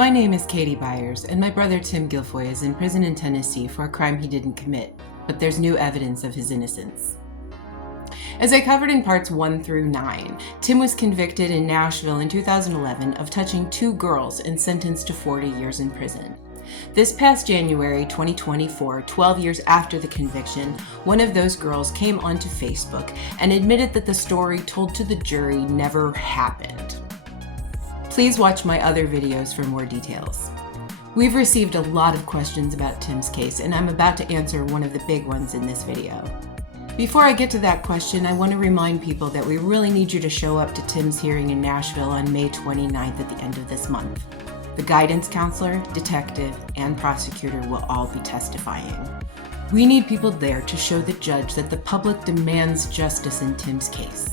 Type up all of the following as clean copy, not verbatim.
My name is Katie Byers, and my brother Tim Guilfoy is in prison in Tennessee for a crime he didn't commit, but there's new evidence of his innocence. As I covered in parts 1 through 9, Tim was convicted in Nashville in 2011 of touching 2 girls and sentenced to 40 years in prison. This past January 2024, 12 years after the conviction, one of those girls came onto Facebook and admitted that the story told to the jury never happened. Please watch my other videos for more details. We've received a lot of questions about Tim's case, and I'm about to answer one of the big ones in this video. Before I get to that question, I want to remind people that we really need you to show up to Tim's hearing in Nashville on May 29th at the end of this month. The guidance counselor, detective, and prosecutor will all be testifying. We need people there to show the judge that the public demands justice in Tim's case.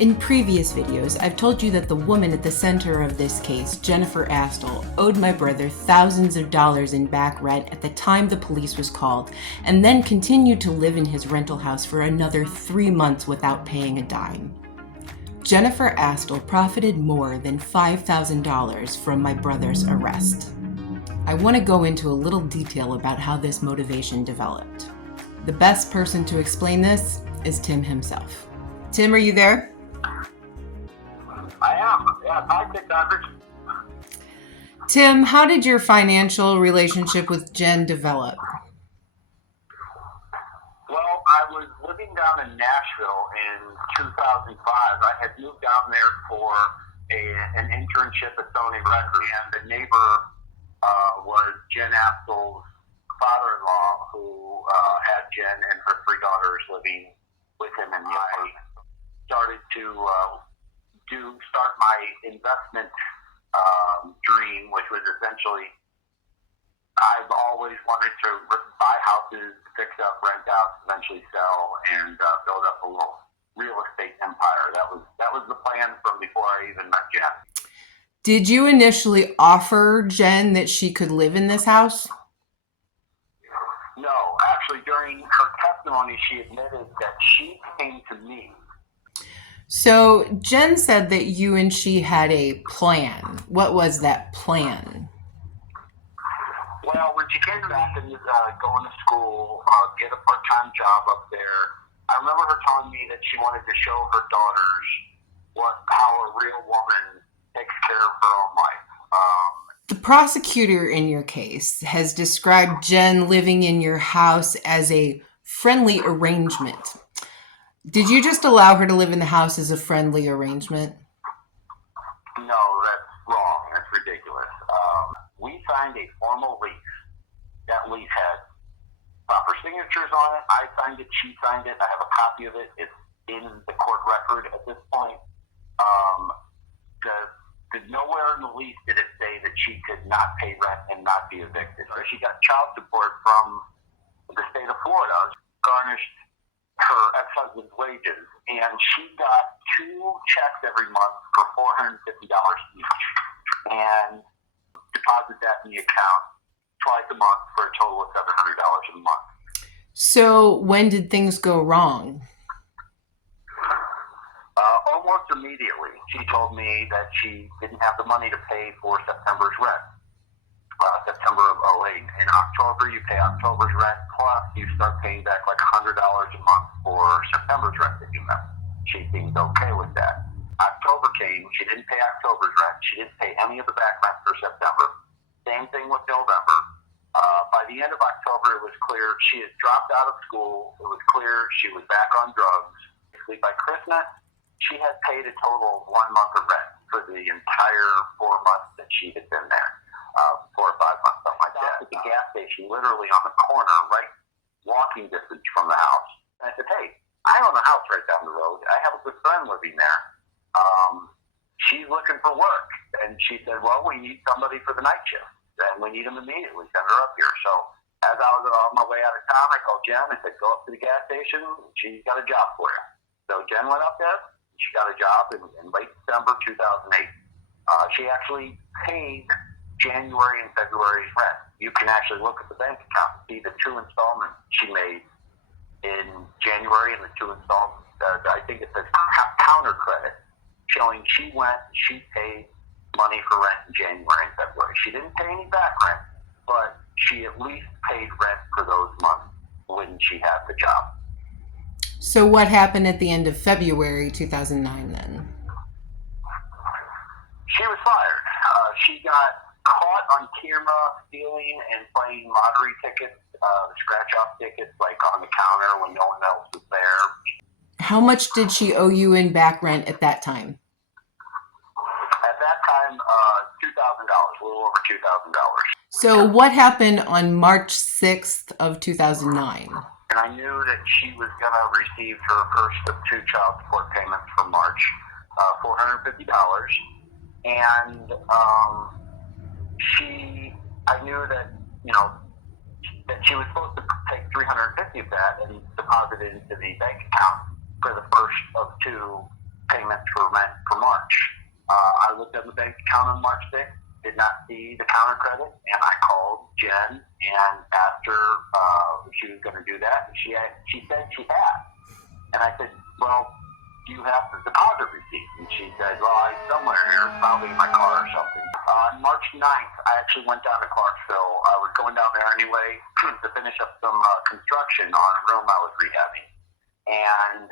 In previous videos, I've told you that the woman at the center of this case, Jennifer Astle, owed my brother thousands of dollars in back rent at the time the police was called, and then continued to live in his rental house for another 3 months without paying a dime. Jennifer Astle profited more than $5,000 from my brother's arrest. I want to go into a little detail about how this motivation developed. The best person to explain this is Tim himself. Tim, are you there? I am. Yeah, hi, TikTokers. Tim, how did your financial relationship with Jen develop? Well, I was living down in Nashville in 2005. I had moved down there for an internship at Sony Records, and the neighbor was Jen Astle's father-in-law, who had Jen and her 3 daughters living with him in the apartment. Started to start my investment dream, which was essentially, I've always wanted to buy houses, fix up, rent out, eventually sell, and build up a little real estate empire. That was the plan from before I even met Jen. Did you initially offer Jen that she could live in this house? No, actually, during her testimony, she admitted that she came to me. So Jen said that you and she had a plan. What was that plan? Well, when she came back and going to school, get a part-time job up there, I remember her telling me that she wanted to show her daughters how a real woman takes care of her own life. The prosecutor in your case has described Jen living in your house as a friendly arrangement. Did you just allow her to live in the house as a friendly arrangement? No, that's wrong. That's ridiculous. We signed a formal lease. That lease had proper signatures on it. I signed it. She signed it. I have a copy of it. It's in the court record at this point. Nowhere in the lease did it say that she could not pay rent and not be evicted. She got child support from the state of Florida, garnished her ex-husband's wages, and she got 2 checks every month for $450 each, and deposit that in the account twice a month for a total of $700 a month. So when did things go wrong? Almost immediately. She told me that she didn't have the money to pay for September's rent. September of 2008. In October, you pay October's rent, plus you start paying back like $100 a month for September's rent that you missed. She seemed okay with that. October came. She didn't pay October's rent. She didn't pay any of the back rent for September. Same thing with November. By the end of October, it was clear she had dropped out of school. It was clear she was back on drugs. Basically, by Christmas, she had paid a total of 1 month of rent for the entire 4 months that she had been there. 4 or 5 months, something like that. At the gas station, literally on the corner, right walking distance from the house. And I said, hey, I own a house right down the road. I have a good friend living there. She's looking for work. And she said, well, we need somebody for the night shift. And we need them immediately. Send her up here. So as I was on my way out of town, I called Jen. I said, go up to the gas station. She's got a job for you. So Jen went up there. She got a job in late December 2008. She actually paid January and February's rent. You can actually look at the bank account and see the 2 installments she made in January and the 2 installments. I think it says counter credit, showing she went, she paid money for rent in January and February. She didn't pay any back rent, but she at least paid rent for those months when she had the job. So what happened at the end of February 2009 then? She was fired. She got caught on camera stealing and playing lottery tickets, the scratch-off tickets, like on the counter when no one else was there. How much did she owe you in back rent at that time? At that time, $2,000, a little over $2,000. So what happened on March 6th of 2009? And I knew that she was going to receive her first of two child support payments for March, $450. And I knew that, that she was supposed to take $350 of that and deposit it into the bank account for the first of two payments for rent for March. I looked at the bank account on March 6th, did not see the counter credit, and I called Jen and asked her if she was going to do that. And she said she had. And I said, well, do you have the deposit receipt? And she said, well, it's somewhere here, probably in my car or something. On March 9th, I actually went down to Clarksville. I was going down there anyway to finish up some construction on a room I was rehabbing. And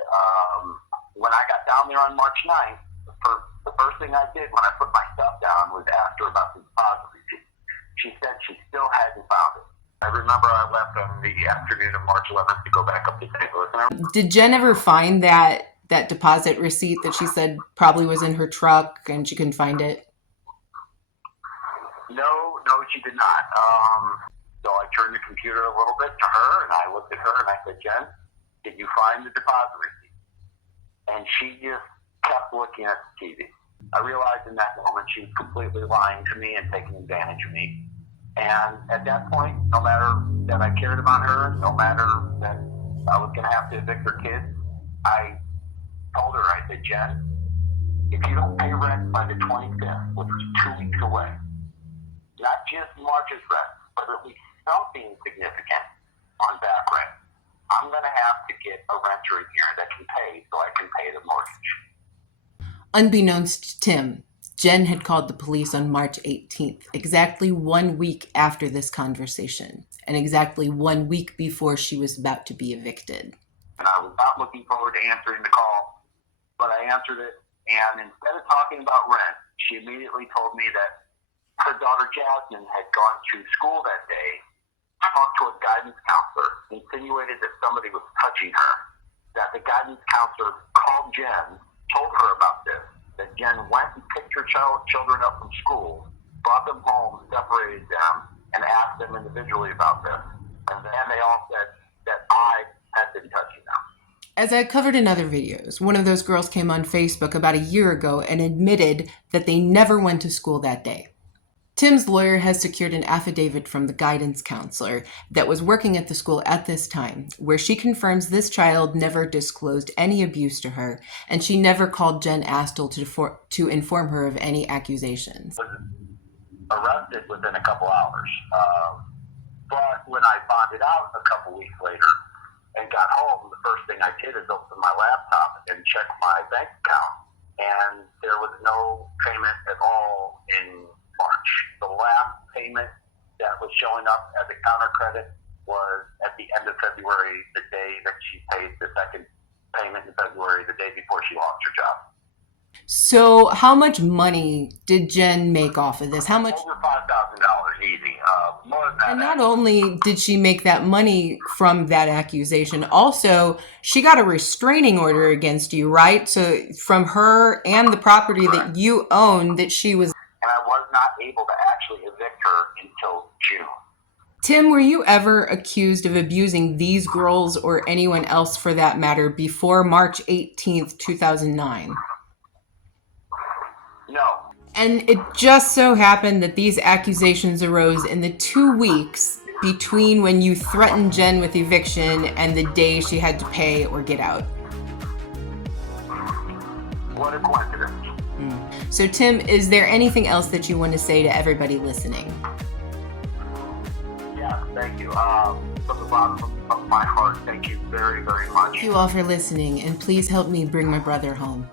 when I got down there on March 9th, the first thing I did when I put my stuff down was ask her about the deposit receipt. She said she still hadn't found it. I remember I left on the afternoon of March 11th to go back up to St. Louis. Did Jen ever find that deposit receipt that she said probably was in her truck and she couldn't find it? No, she did not. So I turned the computer a little bit to her, and I looked at her, and I said, Jen, did you find the deposit receipt? And she just kept looking at the TV. I realized in that moment she was completely lying to me and taking advantage of me. And at that point, no matter that I cared about her, no matter that I was going to have to evict her kids, I told her, I said, Jen, if you don't pay rent by the 25th, which was 2 weeks away, not just March's rent, but at least something significant on back rent, I'm going to have to get a renter in here that can pay so I can pay the mortgage. Unbeknownst to Tim, Jen had called the police on March 18th, exactly 1 week after this conversation, and exactly 1 week before she was about to be evicted. And I was not looking forward to answering the call, but I answered it, and instead of talking about rent, she immediately told me that her daughter Jasmine had gone to school that day, talked to a guidance counselor, insinuated that somebody was touching her, that the guidance counselor called Jen, told her about this, that Jen went and picked her children up from school, brought them home, separated them, and asked them individually about this. And then they all said that I had been touching them. As I covered in other videos, one of those girls came on Facebook about a year ago and admitted that they never went to school that day. Tim's lawyer has secured an affidavit from the guidance counselor that was working at the school at this time, where she confirms this child never disclosed any abuse to her, and she never called Jen Astle to inform her of any accusations. I was arrested within a couple hours, but when I bonded out a couple weeks later and got home, the first thing I did is open my laptop and check my bank account, and there was no payment at all in March. The last payment that was showing up as a counter credit was at the end of February, the day that she paid the second payment in February, the day before she lost her job. So how much money did Jen make off of this? How much? Over $5,000 easy. More than that. And not only did she make that money from that accusation, also she got a restraining order against you, right? So from her and the property that you own, that she was. And I was not able to actually evict her until June. Tim, were you ever accused of abusing these girls or anyone else for that matter before March 18th, 2009? No. And it just so happened that these accusations arose in the 2 weeks between when you threatened Jen with eviction and the day she had to pay or get out. What a coincidence. So Tim, is there anything else that you want to say to everybody listening? Yeah, thank you. From the bottom of my heart, thank you very, very much. Thank you all for listening, and please help me bring my brother home.